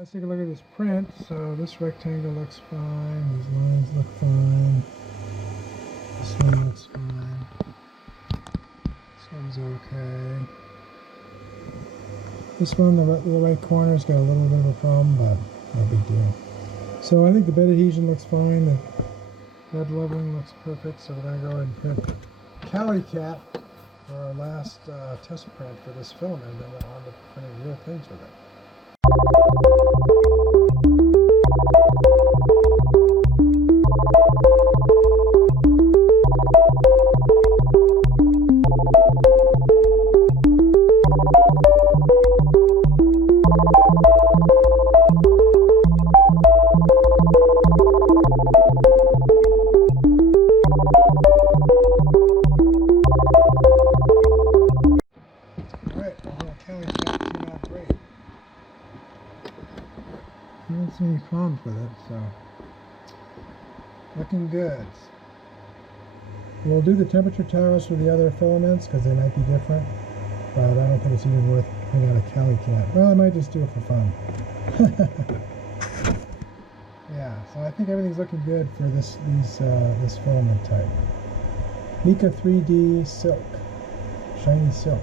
Let's take a look at this print. So this rectangle looks fine, these lines look fine, this one looks fine, this one's okay. This one, the right corner's got a little bit of a problem, but no big deal. So I think the bed adhesion looks fine, the bed leveling looks perfect, so we're going to go ahead and print CaliCat for our last test print for this filament, and then we'll on to printing real things with it. I don't see any problems with it, so looking good. We'll do the temperature towers for the other filaments because they might be different, but I don't think it's even worth putting out a CaliCat. Well, I might just do it for fun. Yeah, so I think everything's looking good for this filament type. Mika3D silk, shiny silk.